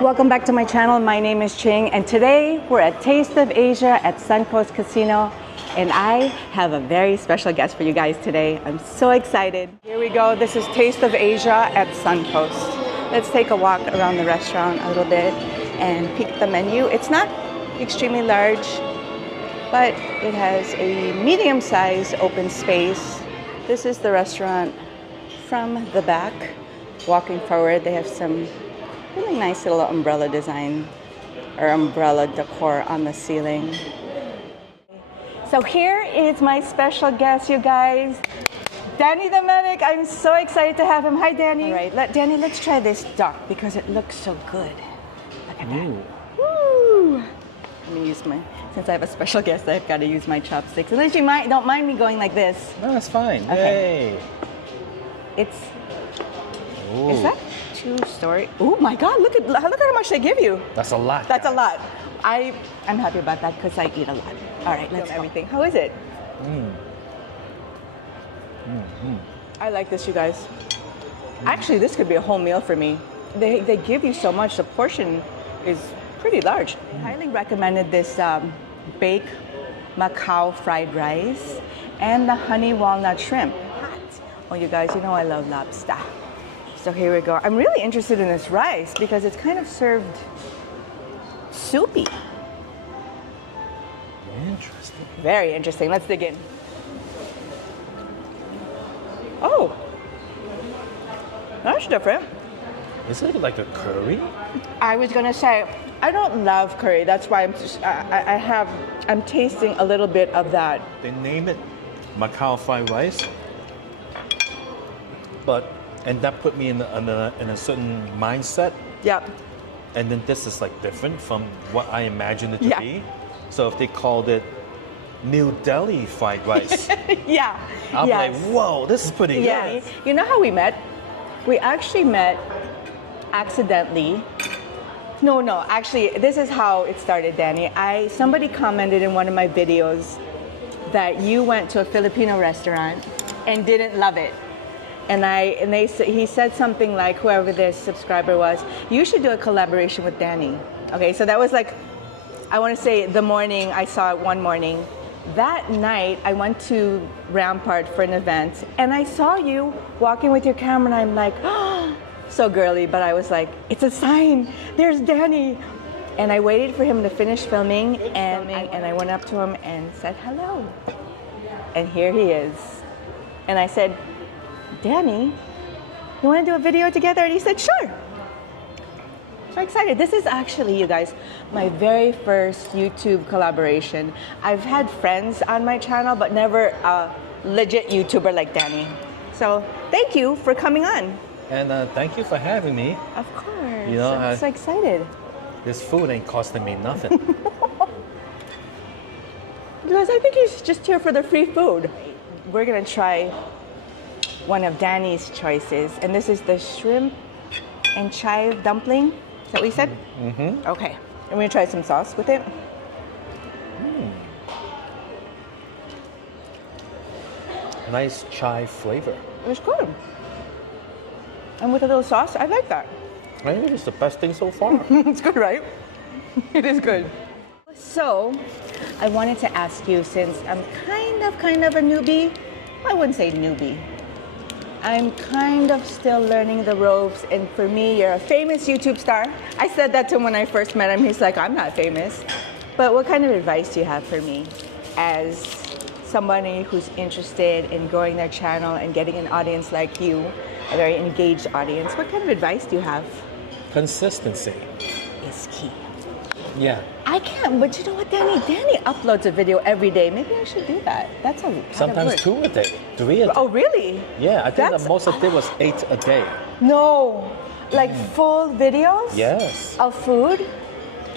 Welcome back to my channel. My name is Ching, and today we're at Taste of Asia at Suncoast Casino, and I have a very special guest for you guys today. I'm so excited. Here we go. This is Taste of Asia at Suncoast. Let's take a walk around the restaurant a little bit and peek the menu. It's not extremely large, but it has a medium-sized open space. This is the restaurant from the back. Walking forward, they have some really nice little umbrella design or umbrella decor on the ceiling. So here is my special guest, you guys. Danny the medic. I'm so excited to have him. Hi, Danny. All right, Danny, let's try this duck because it looks so good. Look at that. Woo! Let me use since I have a special guest, I've got to use my chopsticks. Unless you don't mind me going like this. No, that's fine. Okay. Yay. Is that 2-story? Oh my God! Look at how much they give you. That's a lot. That's a lot. I'm happy about that because I eat a lot. All right, let's everything. How is it? I like this, you guys. Actually, this could be a whole meal for me. They give you so much. The portion is pretty large. I highly recommended this baked Macau fried rice and the honey walnut shrimp. Hot. Oh, you guys, you know I love lobster. So here we go. I'm really interested in this rice because it's kind of served soupy. Interesting. Very interesting. Let's dig in. Oh, that's different. Is it like a curry? I was gonna say I don't love curry. That's why I'm tasting a little bit of that. They name it Macau fried rice, and that put me in a certain mindset. Yep. And then this is like different from what I imagined it to be. So if they called it New Delhi fried rice, yeah. I'll be like, whoa, this is pretty good. You know how we met? We actually met accidentally. No, actually, this is how it started, Danny. Somebody commented in one of my videos that you went to a Filipino restaurant and didn't love it. And he said something like, whoever this subscriber was, you should do a collaboration with Danny. Okay, so that was like, I want to say the morning, I saw it one morning. That night, I went to Rampart for an event, and I saw you walking with your camera, and I'm like, oh, so girly, but I was like, it's a sign, there's Danny. And I waited for him to finish filming, and I went up to him and said hello. And here he is. And I said, Danny, you want to do a video together? And he said, sure. So excited. This is actually, you guys, my very first YouTube collaboration. I've had friends on my channel, but never a legit YouTuber like Danny. So thank you for coming on. And thank you for having me. Of course. You know, I'm so excited. This food ain't costing me nothing. Because I think he's just here for the free food. We're going to try one of Danny's choices, and this is the shrimp and chive dumpling. Is that what you said? Mm-hmm. Okay. I'm going to try some sauce with it. Nice chive flavor. It was good. And with a little sauce, I like that. I think it's the best thing so far. It's good, right? It is good. So, I wanted to ask you, since I'm kind of a newbie, I wouldn't say newbie. I'm kind of still learning the ropes, and for me, you're a famous YouTube star. I said that to him when I first met him. He's like, I'm not famous. But what kind of advice do you have for me as somebody who's interested in growing their channel and getting an audience like you, a very engaged audience? What kind of advice do you have? Consistency Is key. Yeah. I can't, but you know what, Danny? Danny uploads a video every day. Maybe I should do that. That's a sometimes 2 a day, 3 a day. Oh, really? Yeah, I think the most I did was 8 a day. No, like full videos? Yes. Of food?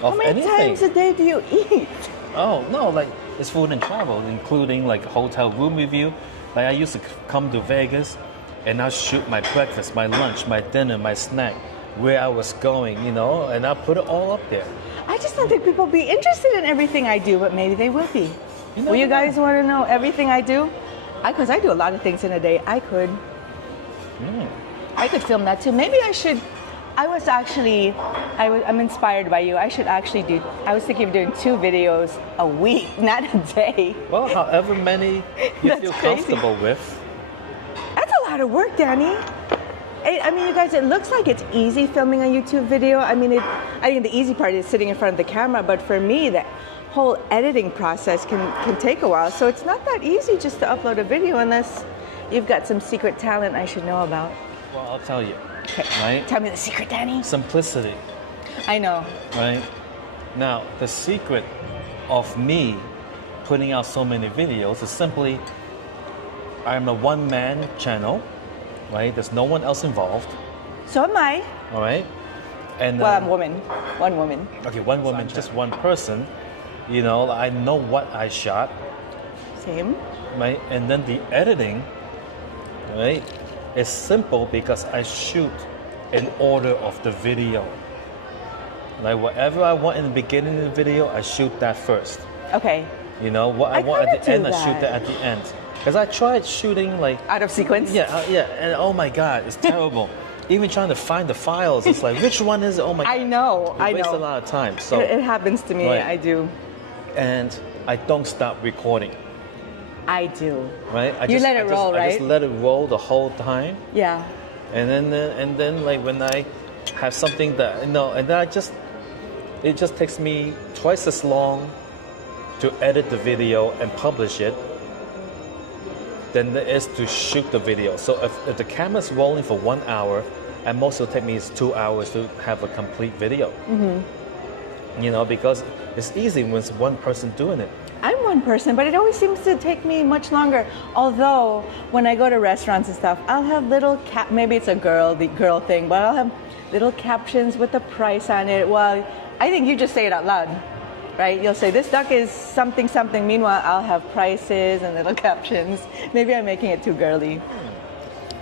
Of How many times a day do you eat? Oh, no, like it's food and travel, including like hotel room review. Like I used to come to Vegas and I'll shoot my breakfast, my lunch, my dinner, my snack, where I was going, you know, and I put it all up there. I just don't think people will be interested in everything I do, but maybe they will be. Will you guys want to know everything I do? Because I do a lot of things in a day. I could film that too. Maybe I should I was actually, I'm inspired by you. I should actually do, I was thinking of doing 2 videos a week, not a day. Well, however many you That's feel crazy. comfortable with. That's a lot of work, Danny. I mean, you guys, it looks like it's easy filming a YouTube video. I mean, I think the easy part is sitting in front of the camera, but for me, the whole editing process can take a while. So it's not that easy just to upload a video unless you've got some secret talent I should know about. Well, I'll tell you. Okay. Right? Tell me the secret, Danny. Simplicity. I know. Right? Now, the secret of me putting out so many videos is simply I'm a one-man channel, right? There's no one else involved, So am I. all right? And Well, I'm a woman. One woman. okay, one woman, just one person. You know, I know what I shot, Same. right? And then the editing, right, is simple because I shoot in order of the video. Like whatever I want in the beginning of the video, I shoot that first. Okay. You know, what I I want at the kinda end, do I shoot that that. at the end. Because I tried shooting like, Out of sequence? yeah, and oh my God, it's terrible. Even trying to find the files, it's like, which one is it? Oh my God. I know. It I wastes know. a lot of time. So, It happens to me. Right. I do. and I don't stop recording, I do. right? I You let it roll, I just right? let it roll the whole time. Yeah. And then like when I have something that, and then it just takes me twice as long to edit the video and publish it than it is to shoot the video. So if the camera's rolling for 1 hour, at most it'll take me 2 hours to have a complete video. Mm-hmm. You know, because it's easy when it's one person doing it. I'm one person, but it always seems to take me much longer. Although, when I go to restaurants and stuff, I'll have little maybe it's the girl thing, but I'll have little captions with the price on it. Well, I think you just say it out loud, right? You'll say, this duck is something, something. Meanwhile, I'll have prices and little captions. Maybe I'm making it too girly.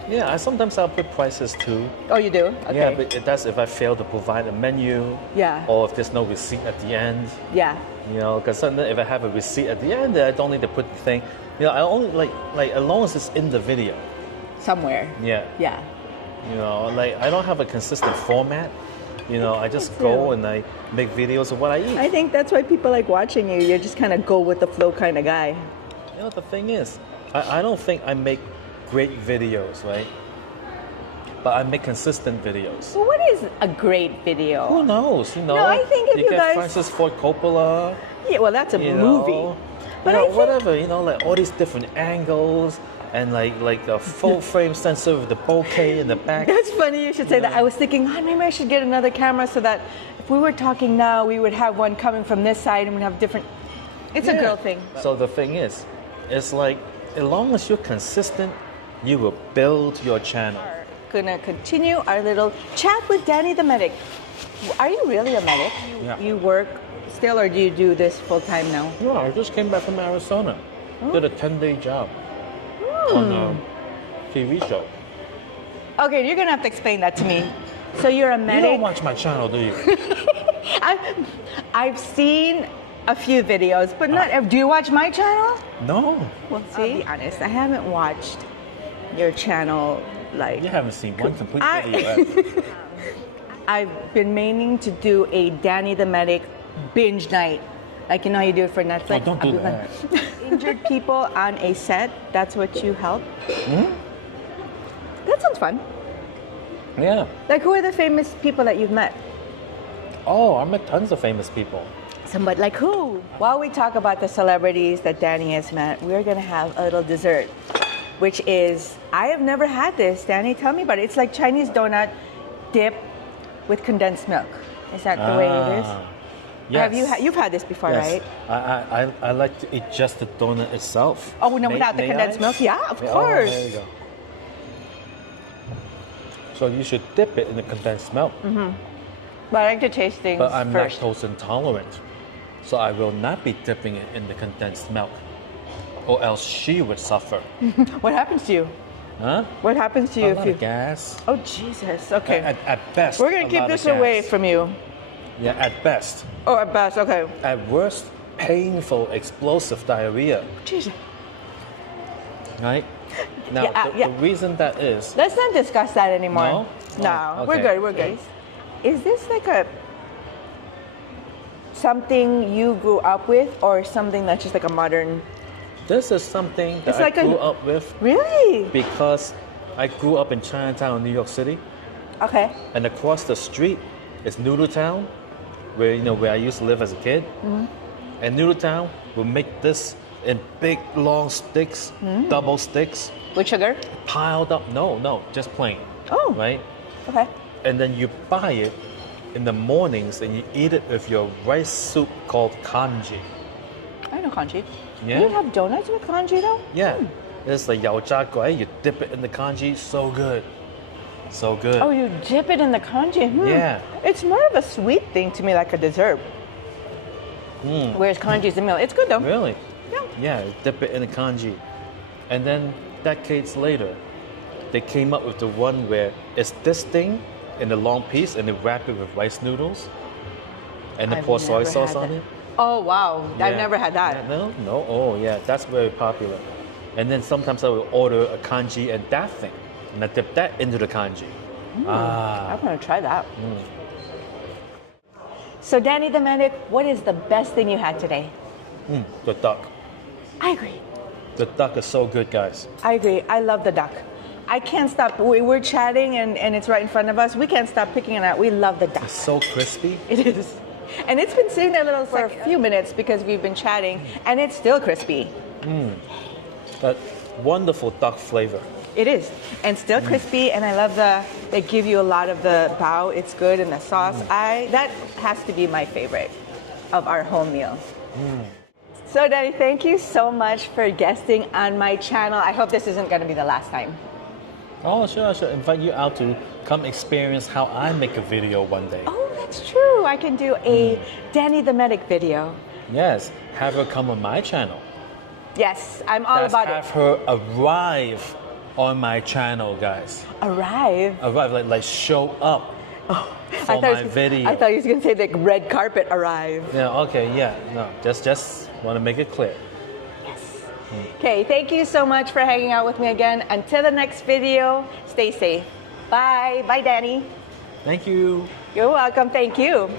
Yeah, sometimes I'll put prices too. Oh, you do? Okay. Yeah, but that's if I fail to provide a menu. Yeah. Or if there's no receipt at the end. Yeah. You know, because if I have a receipt at the end, I don't need to put the thing. You know, I only like as long as it's in the video. Somewhere. Yeah. Yeah. You know, like I don't have a consistent format. You know, I just too. go and I make videos of what I eat. I think that's why people like watching you. You're just kind of go with the flow kind of guy. You know, the thing is, I don't think I make great videos, right? But I make consistent videos. Well, what is a great video? Who knows? You know, No, I think if you get guys- Francis Ford Coppola. Yeah, well, that's a You movie. know, But you know, I think- whatever, you know, like all these different angles and like a full frame sensor with the bokeh in the back. That's funny you should say that. I was thinking, maybe I should get another camera so that if we were talking now, we would have one coming from this side and we'd have different. It's a Yeah. girl thing. So the thing is, it's like as long as you're consistent, you will build your channel. Gonna continue our little chat with Danny the medic. Are you really a medic? Yeah. You work still, or do you do this full time now? Yeah, I just came back from Arizona. Did a 10-day job on a TV show. Okay, you're gonna have to explain that to me. So you're a You medic. don't watch my channel, do you? I've seen a few videos, but not. Do you watch my channel? No. Well, see, I'll be honest. I haven't watched your channel like. You haven't seen one complete I- video ever. I've been meaning to do a Danny the Medic binge night. Like, you know how you do it for Netflix? Oh, don't do I'll be that. like, injured people on a set, that's what you help? That sounds fun. Yeah. Like, who are the famous people that you've met? Oh, I met tons of famous people. Somebody like who? While we talk about the celebrities that Danny has met, we're going to have a little dessert, which is, I have never had this. Danny, tell me about it. It's like Chinese donut dip with condensed milk. Is that the way it is? Yes. Have you've had this before, Yes. right? I like to eat just the donut itself. Oh, no, without the May condensed I? milk? Yeah, of Yeah, course. Oh, there you go. So you should dip it in the condensed milk. But I like to taste things But I'm first. lactose intolerant, so I will not be dipping it in the condensed milk, or else she would suffer. What happens to you? Huh? What happens to you A if lot you... of gas. Oh, Jesus. Okay. At best. We're going a to keep lot of this away gas. from you. Yeah, at best. Oh, at best. Okay. At worst, painful, explosive diarrhea. Jesus. Right? Now, Yeah, the yeah. reason that is, Let's not discuss that anymore. No? No. Oh, We're okay. good. We're good. is this like a something you grew up with, or something that's just like a modern? This is something that It's I like grew up with Really? because I grew up in Chinatown, New York City, Okay. and across the street is Noodle Town, where where I used to live as a kid. And Noodle Town will make this in big long sticks, double sticks, With sugar? piled up. No, just plain. Oh. Right? Okay. And then you buy it in the mornings and you eat it with your rice soup called kanji. I know kanji. Yeah. Do you have donuts with kanji though? Yeah. It's like yao jia guai. You dip it in the kanji. So good. So good. Oh, you dip it in the kanji. Yeah. It's more of a sweet thing to me, like a dessert. Whereas kanji's a meal. It's good though. Really? Yeah. Yeah, dip it in the kanji. And then decades later, they came up with the one where it's this thing in a long piece and they wrap it with rice noodles and they I've pour soy never sauce had on that. it. Oh wow, I've Yeah. never had that. Yeah, no. Oh yeah, that's very popular. And then sometimes I will order a kanji and that thing, and I dip that into the kanji. I want to try that. So Danny the Medic, what is the best thing you had today? The duck. I agree. The duck is so good, guys. I agree. I love the duck. I can't stop. We're chatting and it's right in front of us. We can't stop picking it out. We love the duck. It's so crispy. It is. And it's been sitting there for a few minutes because we've been chatting, and it's still crispy. That wonderful duck flavor. It is. And still crispy, and I love they give you a lot of the bao. It's good, and the sauce. That has to be my favorite of our home meal. So Danny, thank you so much for guesting on my channel. I hope this isn't going to be the last time. Oh, sure. I should invite you out to come experience how I make a video one day. Oh, that's true. I can do a Danny the Medic video. Yes, have her come on my channel. Yes, I'm all about have it. her arrive on my channel, guys. Arrive. Arrive, like show up for my video. I thought he was going to say like red carpet arrive. Yeah, okay, yeah. No, just want to make it clear. Yes. Okay, thank you so much for hanging out with me again. Until the next video, stay safe. Bye. Bye, Danny. Thank you. You're welcome. Thank you.